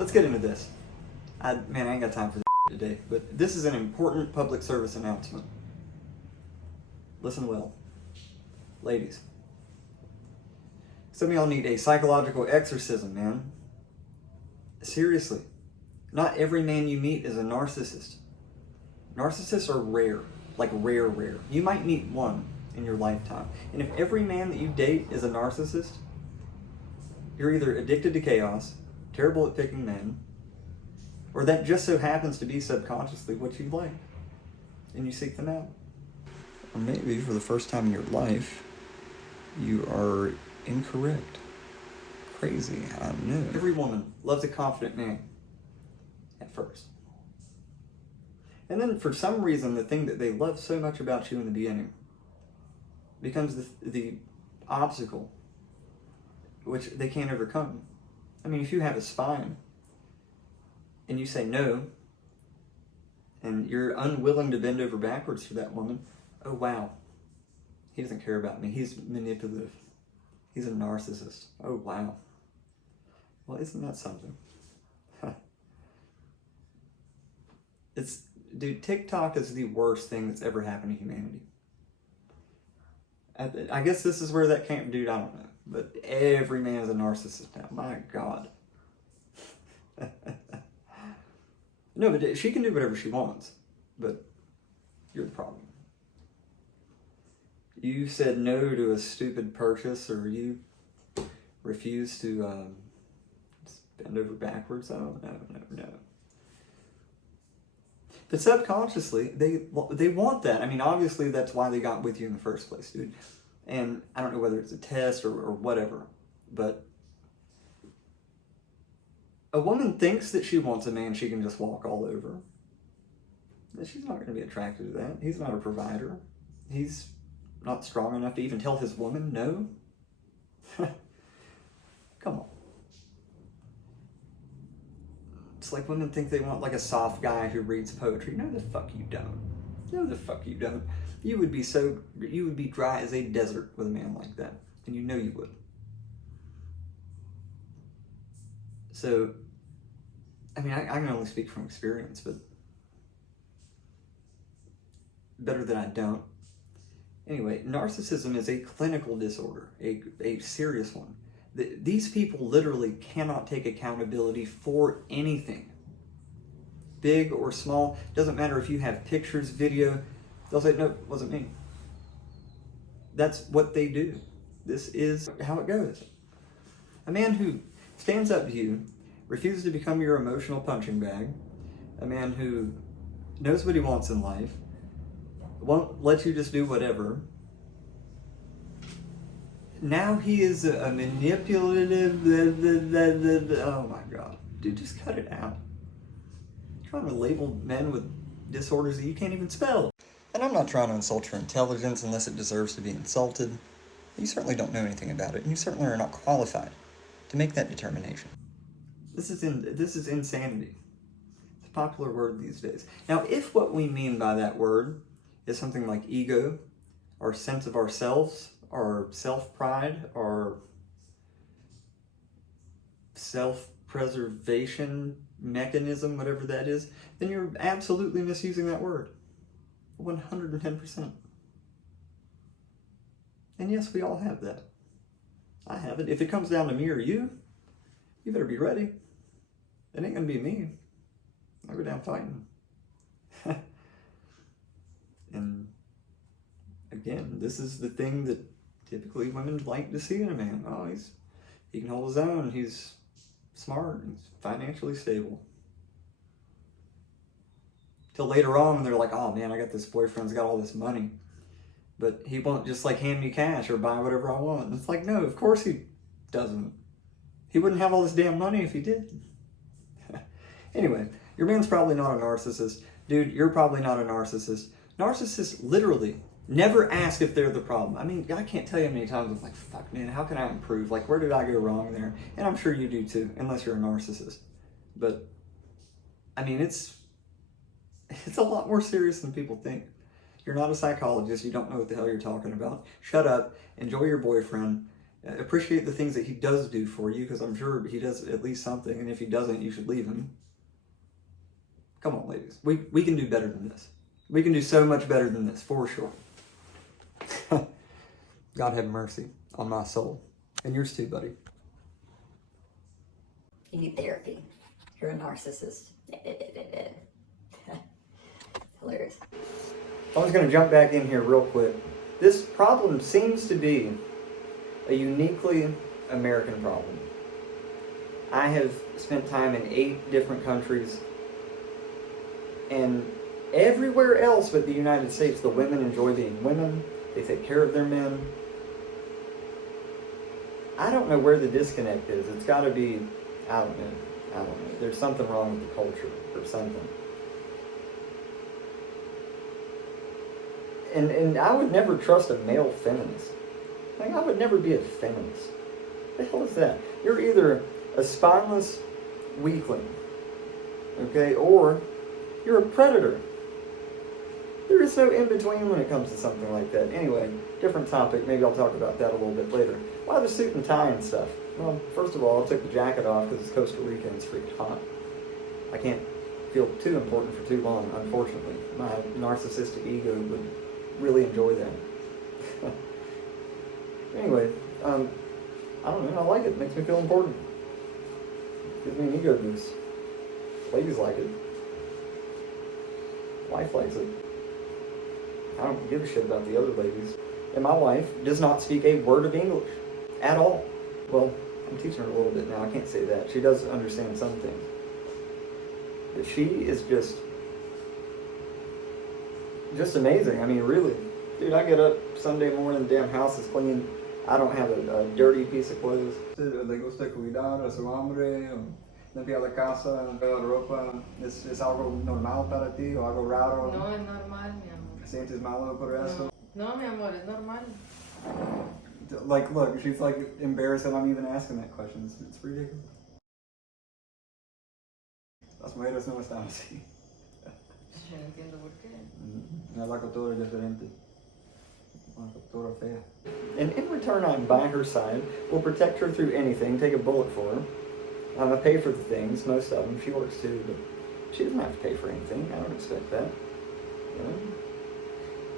let's get into this. Man, I ain't got time for this today, but this is an important public service announcement. Listen well. Ladies. Some of y'all need a psychological exorcism, man. Seriously. Not every man you meet is a narcissist. Narcissists are rare. Like rare. You might meet one in your lifetime. And if every man that you date is a narcissist, you're either addicted to chaos, terrible at picking men, or that just so happens to be subconsciously what you like, and you seek them out. Or maybe for the first time in your life, you are incorrect. Crazy, I know. Every woman loves a confident man at first. And then for some reason, the thing that they love so much about you in the beginning becomes the obstacle which they can't overcome. I mean, if you have a spine and you say no, and you're unwilling to bend over backwards for that woman, oh wow, he doesn't care about me. He's manipulative. He's a narcissist. Oh wow. Well, isn't that something? Dude, TikTok is the worst thing that's ever happened to humanity. I guess this is where that came, dude, I don't know. But every man is a narcissist now. My God. No, but she can do whatever she wants. But you're the problem. You said no to a stupid purchase, or you refused to bend over backwards. Oh, no. But subconsciously, they want that. I mean, obviously, that's why they got with you in the first place, dude. And I don't know whether it's a test or whatever, but a woman thinks that she wants a man she can just walk all over. But she's not going to be attracted to that. He's not a provider. He's not strong enough to even tell his woman no. Come on. It's like women think they want like a soft guy who reads poetry. No, the fuck you don't. No, the fuck you don't. You would be dry as a desert with a man like that. And you know you would. So, I mean, I can only speak from experience, but better that I don't. Anyway, narcissism is a clinical disorder, a serious one. These people literally cannot take accountability for anything. Big or small, doesn't matter if you have pictures, video, they'll say, no, it wasn't me. That's what they do. This is how it goes. A man who stands up to you, refuses to become your emotional punching bag, a man who knows what he wants in life, won't let you just do whatever. Now he is a manipulative, oh my God. Dude, just cut it out. You're trying to label men with disorders that you can't even spell. And I'm not trying to insult your intelligence unless it deserves to be insulted. You certainly don't know anything about it, and you certainly are not qualified to make that determination. This is insanity. It's a popular word these days. Now, if what we mean by that word is something like ego, or sense of ourselves, or self-pride, or self-preservation mechanism, whatever that is, then you're absolutely misusing that word. 110%. And yes, we all have that. I have it. If it comes down to me or you better be ready. It ain't gonna be me. I'll go down fighting. And again, this is the thing that typically women like to see in a man. Oh, he can hold his own, he's smart, he's financially stable. Till later on, they're like, oh man, I got this boyfriend's got all this money, but he won't just like hand me cash or buy whatever I want. And it's like, no, of course he doesn't. He wouldn't have all this damn money if he did. Anyway, your man's probably not a narcissist. Dude, you're probably not a narcissist. Narcissists literally never ask if they're the problem. I mean, I can't tell you how many times I'm like, fuck man, how can I improve? Like, where did I go wrong there? And I'm sure you do too, unless you're a narcissist. But, I mean, it's a lot more serious than people think. You're not a psychologist. You don't know what the hell you're talking about. Shut up. Enjoy your boyfriend. Appreciate the things that he does do for you, because I'm sure he does at least something, and if he doesn't, you should leave him. Come on, ladies. We can do better than this. We can do so much better than this, for sure. God have mercy on my soul. And yours too, buddy. You need therapy. You're a narcissist. Hilarious. I'm just going to jump back in here real quick. This problem seems to be a uniquely American problem. I have spent time in 8 different countries, and everywhere else but the United States, the women enjoy being women. They take care of their men. I don't know where the disconnect is. It's got to be, I don't know. There's something wrong with the culture or something. And I would never trust a male feminist. Like, I would never be a feminist. What the hell is that? You're either a spineless weakling, okay, or you're a predator. There is no in-between when it comes to something like that. Anyway, different topic. Maybe I'll talk about that a little bit later. Why the suit and tie and stuff? Well, first of all, I took the jacket off because it's Costa Rica and it's freaking hot. I can't feel too important for too long, unfortunately. My narcissistic ego would really enjoy that. Anyway, I don't know, I like it. It makes me feel important. Gives me an ego boost. Ladies like it. Wife likes it. I don't give a shit about the other ladies. And my wife does not speak a word of English at all. Well, I'm teaching her a little bit now. I can't say that. She does understand some things. But she is just amazing. I mean, really. Dude, I get up Sunday morning, the damn house is clean. I don't have a dirty piece of clothes. ¿Le gusta cuidar a su hombre? Limpiar la casa, la ropa? ¿Es algo normal para ti o algo raro? No, es normal, mi amor. ¿Sientes malo por eso? No, mi amor, es normal. Like, look, she's like embarrassed that I'm even asking that question. It's ridiculous. Las mujeres no están así. Yo no entiendo por qué. La cultura es diferente. La cultura fea. And in return, I'm by her side. Will protect her through anything. Take a bullet for her. I'm gonna pay for the things, most of them. She works too, but she doesn't have to pay for anything. I don't expect that. You know?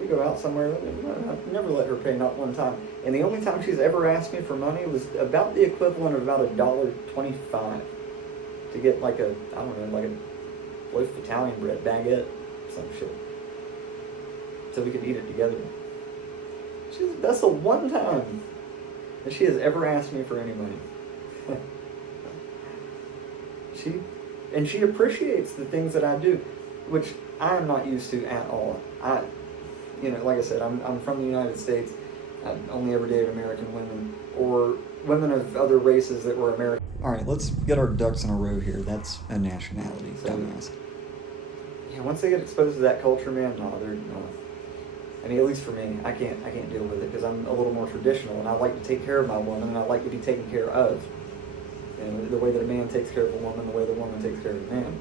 We go out somewhere, I've never let her pay, not one time. And the only time she's ever asked me for money was about the equivalent of about $1.25 to get like a, I don't know, like a loaf of Italian bread, baguette, some shit. So we could eat it together. That's the one time that she has ever asked me for any money. She appreciates the things that I do, which I am not used to at all. Like I said, I'm from the United States. I've only ever dated American women or women of other races that were American. All right, let's get our ducks in a row here. That's a nationality, dumbass. Yeah, once they get exposed to that culture, man, no. I mean, at least for me, I can't deal with it because I'm a little more traditional, and I like to take care of my woman, and I like to be taken care of. And the way that a man takes care of a woman, the way the woman takes care of a man.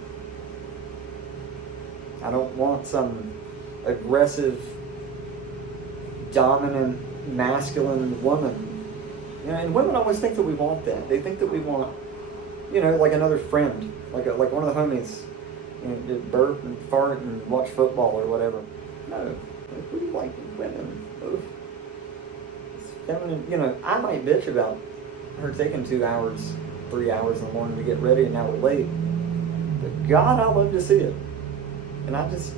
I don't want some aggressive, dominant, masculine woman. And women always think that we want that. They think that we want, like another friend, like one of the homies, burp and fart and watch football or whatever. No, we like women. It's feminine. I might bitch about her taking 2 hours, 3 hours in the morning to get ready, and now we're late. But God, I love to see it. And I just,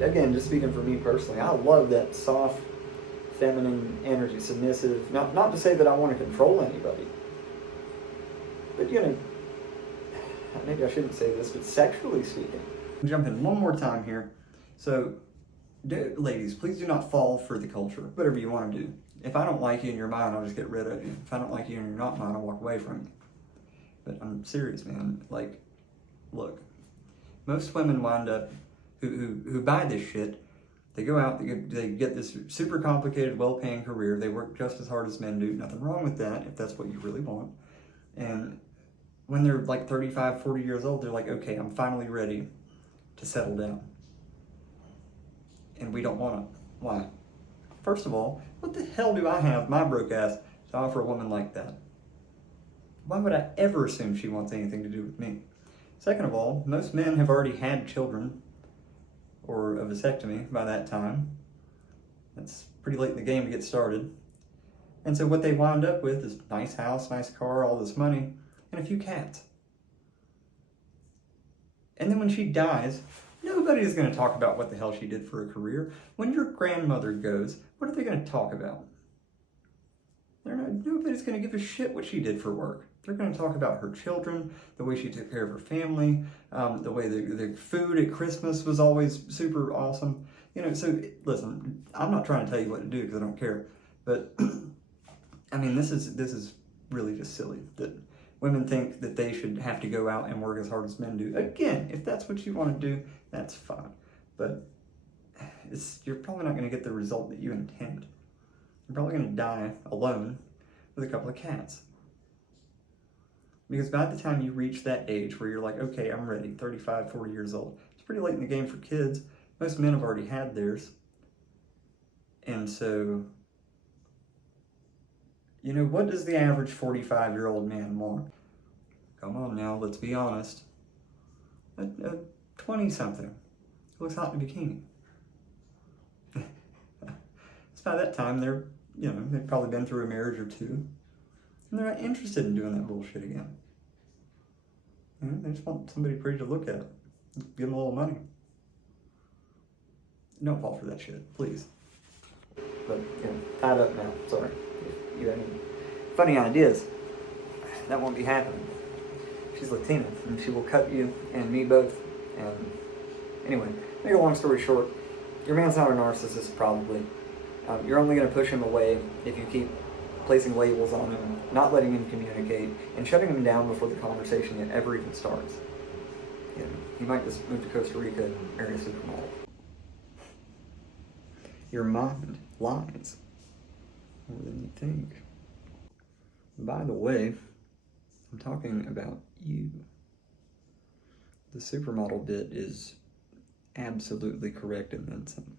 again, just speaking for me personally, I love that soft, feminine energy, submissive. Not to say that I want to control anybody. But, maybe I shouldn't say this, but sexually speaking. Jump in one more time here. So, ladies, please do not fall for the culture. Whatever you want to do. If I don't like you and you're mine, I'll just get rid of you. If I don't like you and you're not mine, I'll walk away from you. But I'm serious, man. Like, look, most women wind up who buy this shit. They go out, they get this super complicated, well-paying career. They work just as hard as men do. Nothing wrong with that if that's what you really want. And when they're like 35, 40 years old, they're like, okay, I'm finally ready to settle down. And we don't want to. Why? First of all, what the hell do I have, my broke ass, to offer a woman like that? Why would I ever assume she wants anything to do with me? Second of all, most men have already had children or a vasectomy by that time. That's pretty late in the game to get started. And so what they wind up with is nice house, nice car, all this money, and a few cats. And then when she dies, nobody's going to talk about what the hell she did for a career. When your grandmother goes, what are they going to talk about? Nobody's going to give a shit what she did for work. They're going to talk about her children, the way she took care of her family, the way the food at Christmas was always super awesome. You know, so listen, I'm not trying to tell you what to do because I don't care. But, I mean, this is really just silly that women think that they should have to go out and work as hard as men do. Again, if that's what you want to do, that's fine. But you're probably not going to get the result that you intend. You're probably going to die alone with a couple of cats. Because by the time you reach that age where you're like, okay, I'm ready, 35, 40 years old, it's pretty late in the game for kids. Most men have already had theirs. And so, you know, what does the average 45-year-old man want? Come on now, let's be honest. A 20-something who looks hot in a bikini. So by that time, they've probably been through a marriage or two, and they're not interested in doing that bullshit again. You know, they just want somebody pretty to look at, give them a little money. Don't fall for that shit, please. But, tied up now, sorry. If you have any funny ideas, that won't be happening. She's Latina, and she will cut you and me both. And anyway, make a long story short, your man's not a narcissist, probably. You're only going to push him away if you keep placing labels on him, not letting him communicate, and shutting him down before the conversation ever even starts. He might just move to Costa Rica and marry a supermodel. Your mind lies more than you think. By the way, I'm talking about you. The supermodel bit is absolutely correct and then some.